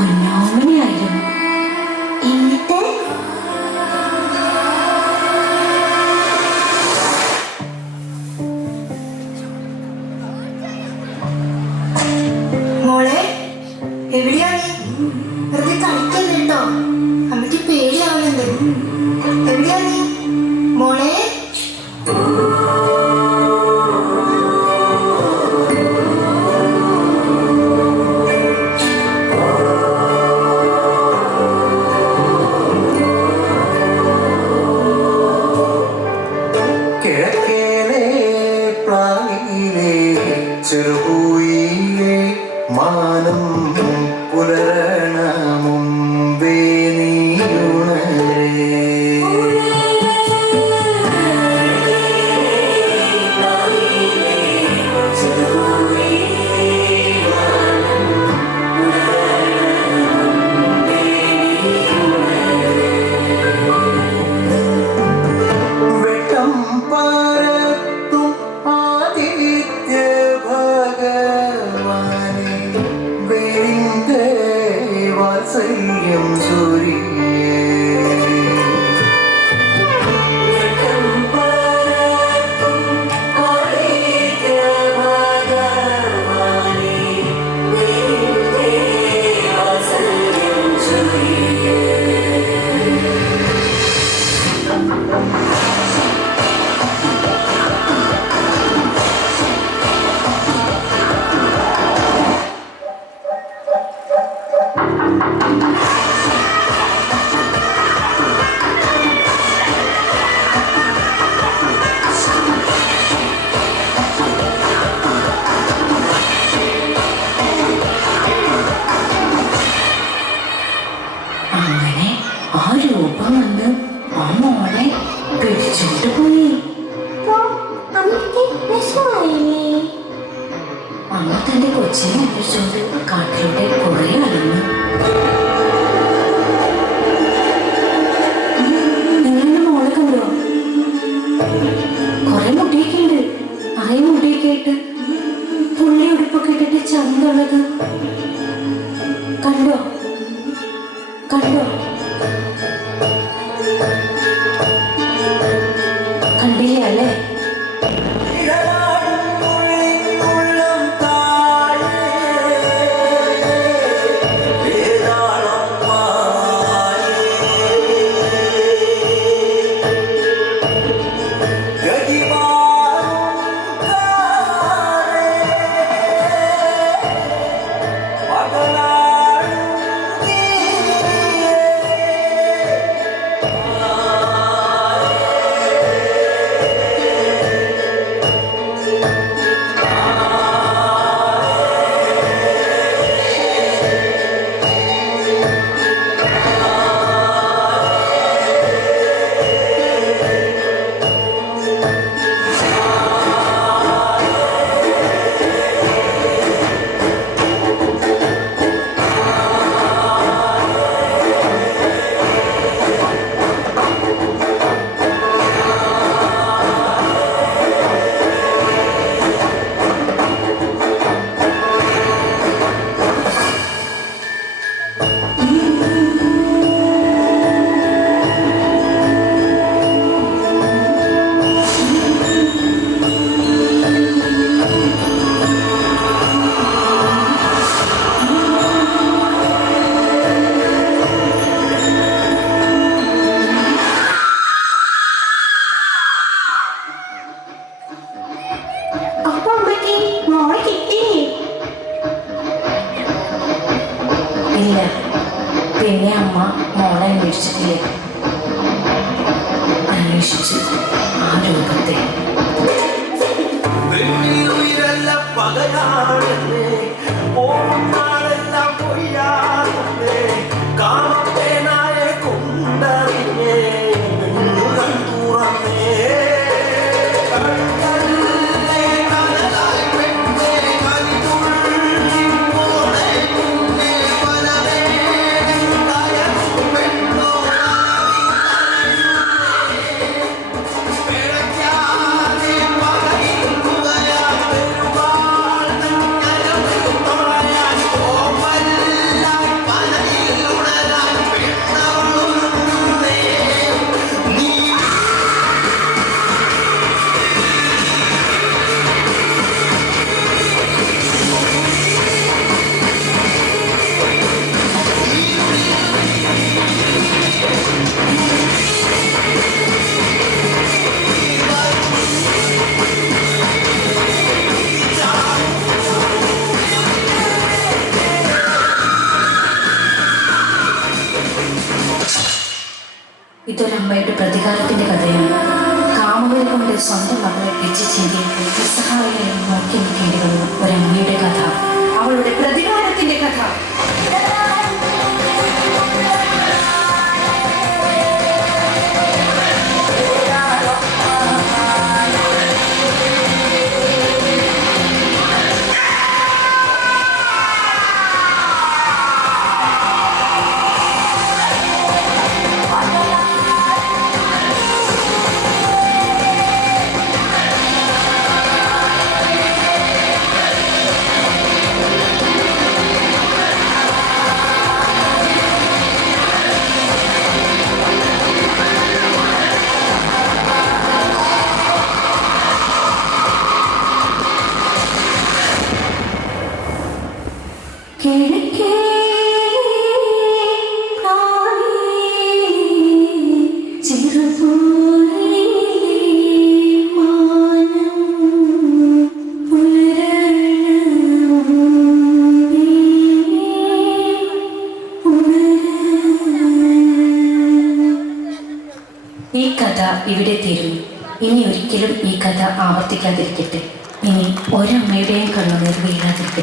പൊന്നോമനയായിരുന്നു. എന്നിട്ട് മോളെ എവിടെയാ നീ? വെറുതെ കളിക്കല്ലേ കേട്ടോ, അമ്മയ്ക്ക് പേടിയാവുന്നുണ്ട്. എവിടെയാ നീ മോളെ? ചെറുപൂയിലെ മാനം പുലരണ മുമ്പേ നീയുണരേ. വെട്ടം പാരത്തും ആദിത്യ ഭഗവാനെ വേണ്ട വാത്സല്യം സൂര്യേ. അങ്ങനെ ആ രൂപം വന്ന് ആ മോളെ പിടിച്ചിട്ട് പോയി. അമ്മ തന്റെ കൊച്ചിനെ അന്വേഷിച്ചോണ്ട് കാട്ടിലൂടെ കുറെ അലഞ്ഞു. നിങ്ങളെന്റെ മോളെ കണ്ടോ? കുറെ മുടിയൊക്കെ ഉണ്ട്. ആയ മുടിയൊക്കെ ആയിട്ട് പുള്ളി ഉടുപ്പൊക്കെ ഇട്ടിട്ട് ചന്തമുള്ളത് കണ്ടോ? കണ്ടോ? കണ്ടില്ല അല്ലേ? ഇല്ല, പിന്നെ അമ്മ മോളെ അന്വേഷിച്ചിട്ടില്ല. അന്വേഷിച്ചു ആ രൂപത്തെ. ഇതൊരമ്മയുടെ പ്രതികാരത്തിന്റെ കഥയാണ്. കാമുകനെ കൊണ്ട് സ്വന്തം മകളെ പിച്ചിച്ചെങ്കിയപ്പോൾ നിസ്സഹായമായി നോക്കി നിൽക്കേണ്ടി വന്ന ഒരമ്മയുടെ കഥ, അവളുടെ പ്രതികാരത്തിന്റെ കഥ. ഈ കഥ ഇവിടെ തീരുന്നു. ഇനി ഒരിക്കലും ഈ കഥ ആവർത്തിക്കാതിരിക്കട്ടെ. ഇനി ഒരമ്മയുടെയും കണ്ണുനീർ വീഴാതിരിക്കട്ടെ.